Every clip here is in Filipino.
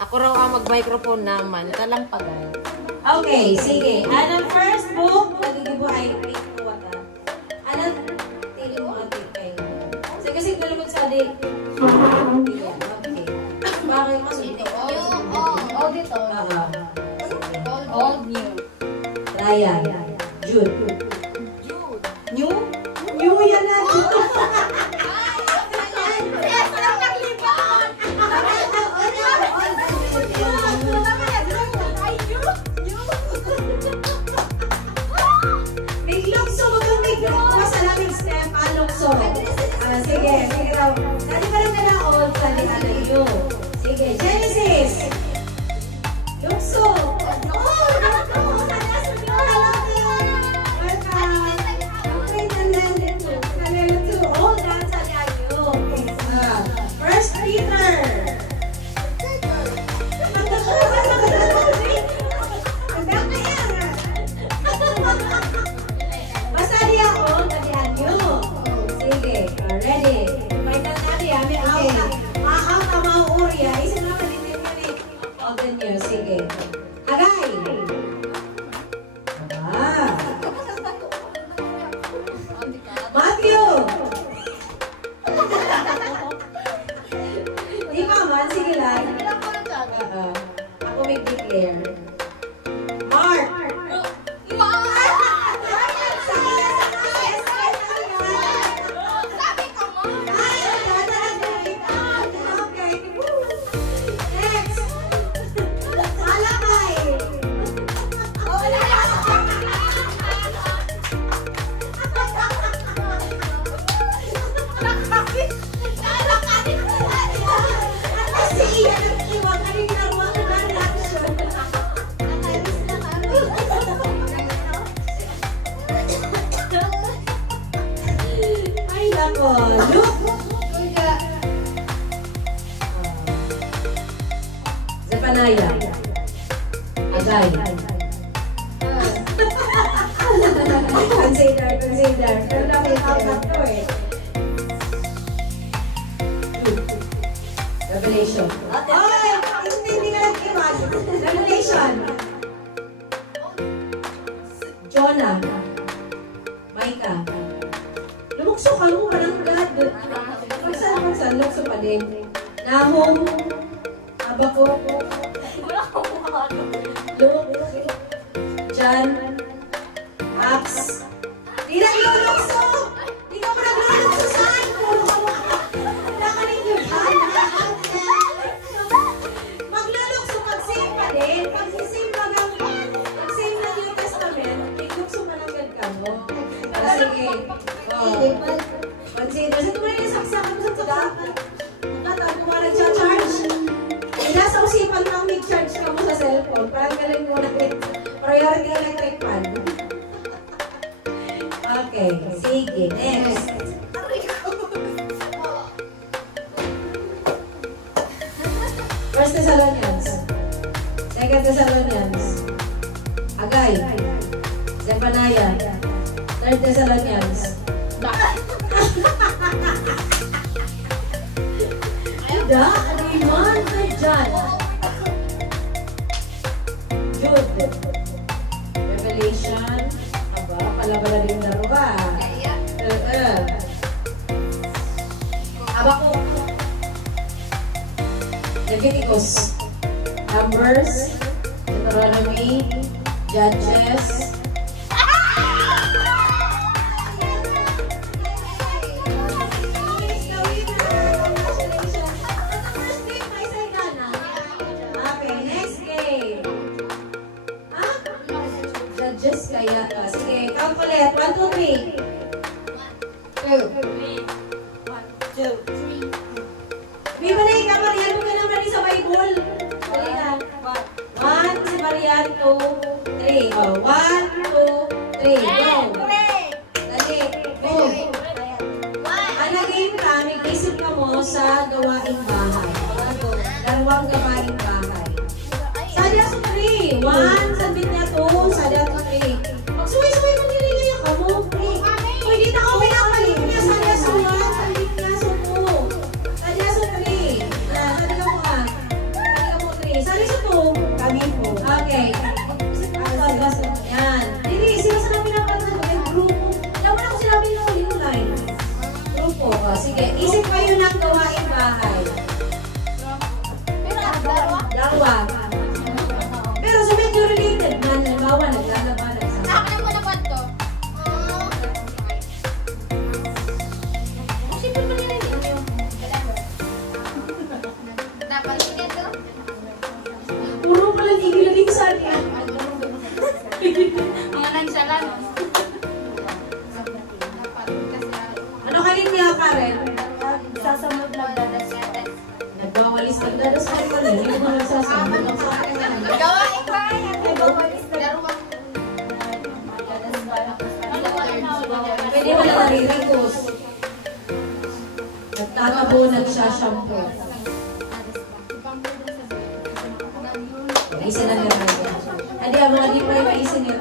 Ako raw ang mag-microphone naman. Talampagan. Okay, sige. Anong first book? Nagigibo ay read ko wata. Anong tili mo ang tipay? So, kasi gulo mo sa di. Okay. Bakit mas ito? Old ito. Old new. Ryan. Jude. New? New yan na. Sige, sige raw. Dali pa lang na old, dali ano yun. Sige, Genesis. Lukso. Oh, naku. Nasa nyo. Welcome. Okay, nandiyan dito. Kanelo 2. Oh, dance sa niyo. First Peter. Basta niya, oh, nandiyan nyo. Sige, ready. May nangyari, may out. Out na mauuriya. Isa na malitin yun eh. All the new, sige. Agay. Matthew. Di ba man, sige lang. Ako may declare. Mark. Zephaniah. Agay. Consider. Pero namin outcome to eh. Revelation. Ay! Hindi ka nag-iwan. Revelation. Jonah. Micah. Lumukso ka mo, parang God. Magsan, lumukso pa din. Nahum. Abako. Luke. John. Acts. Di naglulukso! Di ka mo naglulukso saan? Nakanin yun. Maglulukso, mag-save pa din. Pag-save na New Testament, iglukso mananggal ka mo. Sige. Consider. Sa tumarin yung saksakan mo sa tsakan. Katago mo nag-charge. Nasa usipan mo ang mag-charge ka mo sa cellphone. Parang galing mo natin. Priority electric fan. Okay. Sige. Next. First Thessalonians. Second Thessalonians. Agay. Zephaniah. Third Thessalonians. Ida, Ariman, John. Jude. Revelation. Aba, pala din na ba? Abako. Leviticus. Numbers. Deuteronomy. Judges. Judges kaya ka. Sige, count ulit. 1, 2, 3. 2. 3. May manay ka, Marian. Kung ka naman rin sa Bible. Dali na. 1, si Marian. 2, 3. Oh, 1, 2, 3. Go. Dali. Go. Ang nag-game ka, may isip ka mo sa gawaing bahay. Dalawang gawaing bahay. Sadya sa 3. 1, sabit niya 2, sadya sa 3. Magsuwi-suwi mo nililaya ka mo. Pwede na ako pinapalit niya. Sadya sa 1, sabit niya sa 2. Sadya sa 3. Sadya mo ka. Sadya mo 3. Dalawa. Pero sa medyo related man, halimbawa, naglalaba, nagsasama. Akin ang malabat to. Siyempre pa rin yun. Dapat sige to. Puro pala tigil-tigil sa niya. Mga nagsalan. Ano kanina, Karen? Sasamod lang Nagbawalis ka na sa kanila. Hindi mo nagsasamod. gawain pa yan. Nagbawalis na laruan. Pwede mo lang naririkos. Nagtatabo, nagsashampoo. Isa lang na rin. Adi, ang mga di pa rin maisin yun.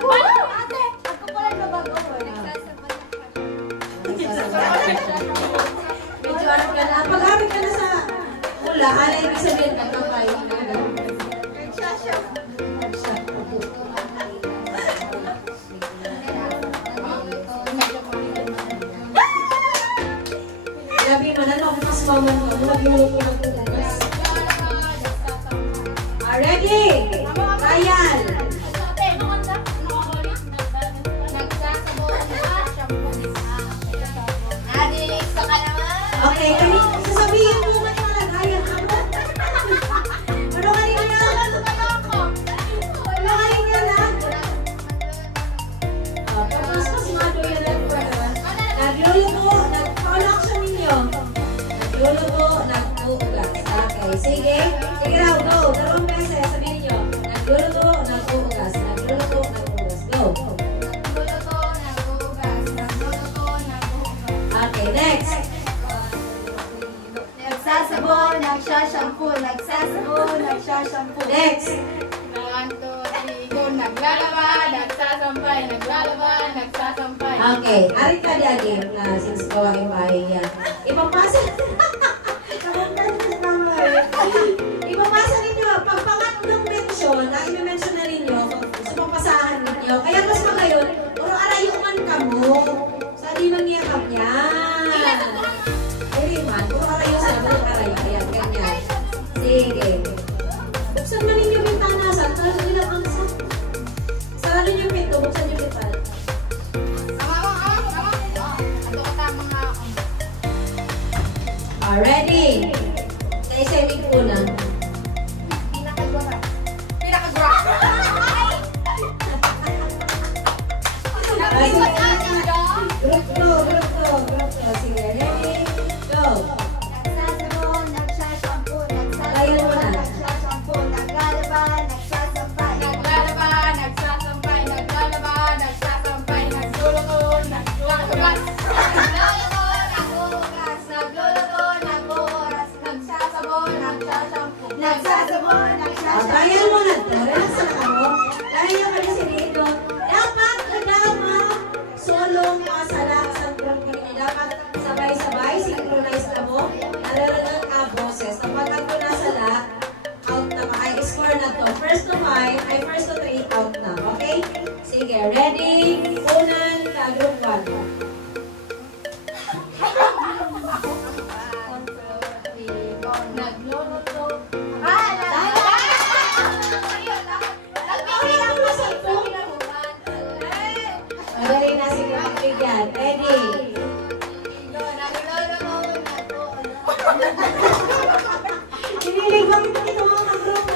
Wala! Ate! Ako pala na bago. Medyo ano ka na. Pag-amin ka na sa mula, alay ibig sabihin ka kapay. Sabi mo na, mas maman ka. Mag-iulog ko ng tugas. Ready? Ryan! Okay, kami sasabihin mo man malagayan. Ano kanina na? Ano kanina na? Tapos pasmado yan lang po naman. Nagluluto, nagpa-action ninyo. Nagluluto, nag-uugas. Okay, sige. Sige raw, go. Dalawang beses, sabihin nyo. Nagluluto, nag-uugas. Nagluluto, nag-uugas. Go. Okay, next. Nagsasabon, nagsashampoo, nagsasabon, nagsashampoo. Next. Naglalaba, nagsasampay, naglalaba, nagsasampay. Okay, arit ka di agim na since gawain bahay yan. Ipapasa. Ipapasa ninyo, pag pangatlong mention, na i-mention na ninyo, sa papasahan ninyo. Kaya mas magayon, puro arayuman ka mo. Sa di man niya kap yan. Ay, man, puro arayo sa puro arayo. Ayan, ganyan. Sige. Buksan na ninyo bintana. Sarado nila ang sa. Sarado niyo yung pinto. Buksan niyo pinto. Ready? Sa isa-ibig una. Pinakagwara. Pinakagwara. Group to. Sige, ready? Go. Nagsasabon, nagsashampoo, Kaya mo na. nagsashampoo, naglalaba, nagsasampay. Naglalaba, nagsasampay, naglalaba, nagsasampay, nagluluto, naghuhugas. Nagluluto, naghuhugas, nagluluto, naghuhugas, nagsasabon, nagsashampoo, nagsasabon, nagsashampoo. Kaya mo na. Relax na ako. Kaya mo na si Dito. Dapat nagama solong mga sala sa group kanina. Dapat sabay-sabay, synchronize na mo. Nalalagan ka boses. Kapag ako nasala, out na ka. Ay, score na to. First to 5, ay first to 3, out na. Okay? Sige, ready? Unan ka, group 1. Nagluluto. Madali na, sige, magbigyan. Ready? Hinilig mo ito mga group.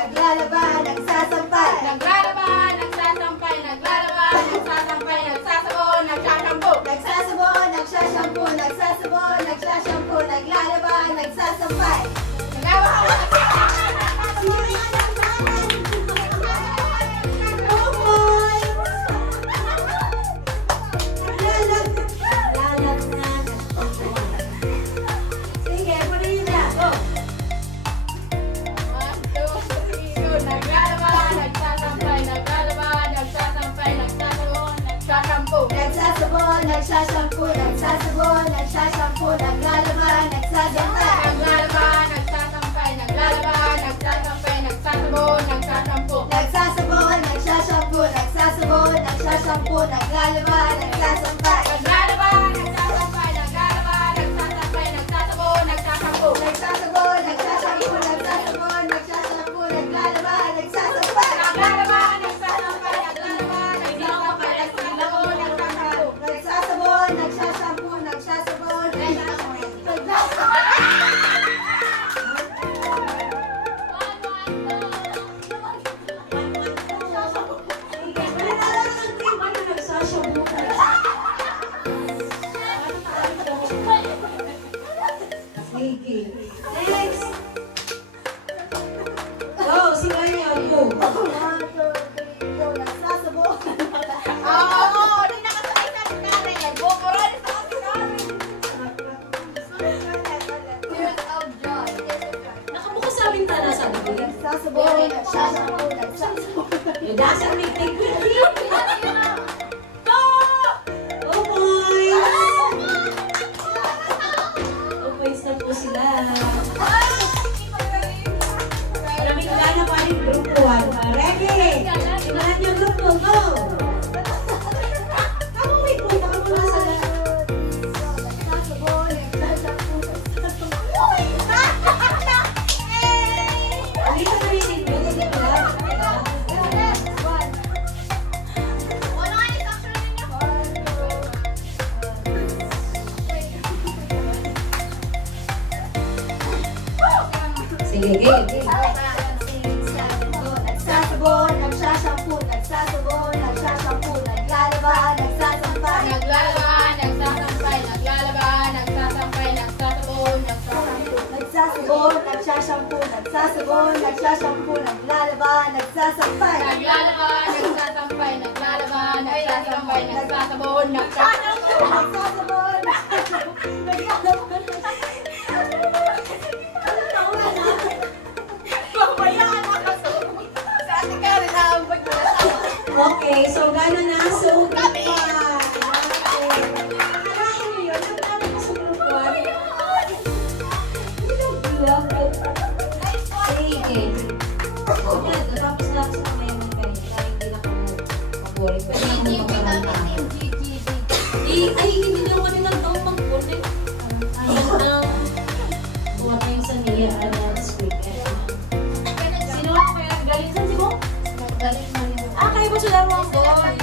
naglalaban, nagsasampay. Naglalaban, nagsasampay, naglalaban, nagsasampay, nagsasabon, nagsashampu. Nagsasabon, nagsashampu, nagsasabon, nagsashampu, naglalaban, nagsasampay. Sige, muna yun na. Go! 1, 2, 3, go. Naglalaban, nagsasampay, naglalaban, nagsasampay, nagsasabon, nagsashampu. Nagsasabon, nagsashampu, nagsasabon, nagsashampu, naglalaban, nagsasampay. Naglalaban, nagsasampay, naglalaban, nagsasampay, nagsasabon, nagsashampu. Nagsasabon, nagsashampu, nagsasabon, nagsashampu, naglalaban, nagsasampay. Naglalaban, nagsasampay, naglalaban, nagsasampay, nagsasabon, nagsashampu. Nagsasabon, nagsashampu, nagsasabon, nagsashampu, naglalaban, nagsasampay. Naglalaban, nagsasampay, naglalaban, nagsasampay, nagsasabon, nagsashampu. Nagsasabon, nagsashampu, nagsasabon, Sige. Next. Go, si Kanya. Go. 1, 2, 3, go. Nagsasabon. Oo, di nakatay sa Karen. Buburon sa Karen. Tears of joy. Nakabukas sa amin tala sa gabi. Nagsasabon, nagsasabon, nagsasabon. Yung dasang may take with you. Go! Go, boys! Go, boys na po sila. Kami wala na pa rin grupo. Ready? Ibahan yung grupo. Go! Kamu, wait po. Nakabukas sa nagsasabon, nagsasabon, nagsasabon. Dito na rin dito. Dito lang. Sige, game. Nagsasabon, nagsashampu, nagsasabon, nagsashampu, naglalaban, nagsasampay. Naglalaban, nagsasampay, naglalaban, nagsasampay, nagsasabon, nagsashampu. Nagsasabon, nagsashampu, nagsasabon, nagsashampu, naglalaban, nagsasampay. Naglalaban, nagsasampay, naglalaban, nagsasampay, nagsasabon, nagsashampu. Nagsasabon, naglalaban, Pabayaan ako sa Ate Karen, naambag ko na tama. Okay, so gano'n na sa group 5. Okay. Karahin niyo yun. Ang dami ko sa group 5. Sige. Okay, tapos na ako sa mga yung kayo. Kaya hindi na ako mag-worry. Pero hindi ako makaranta. Ay, hindi na kami nagtawag mag-worry. Ayun ang tuwa tayong sa niya this weekend. Sino ako kaya galing? Saan si mo? Galing mo yun. Kayo ba sila mo ang boys?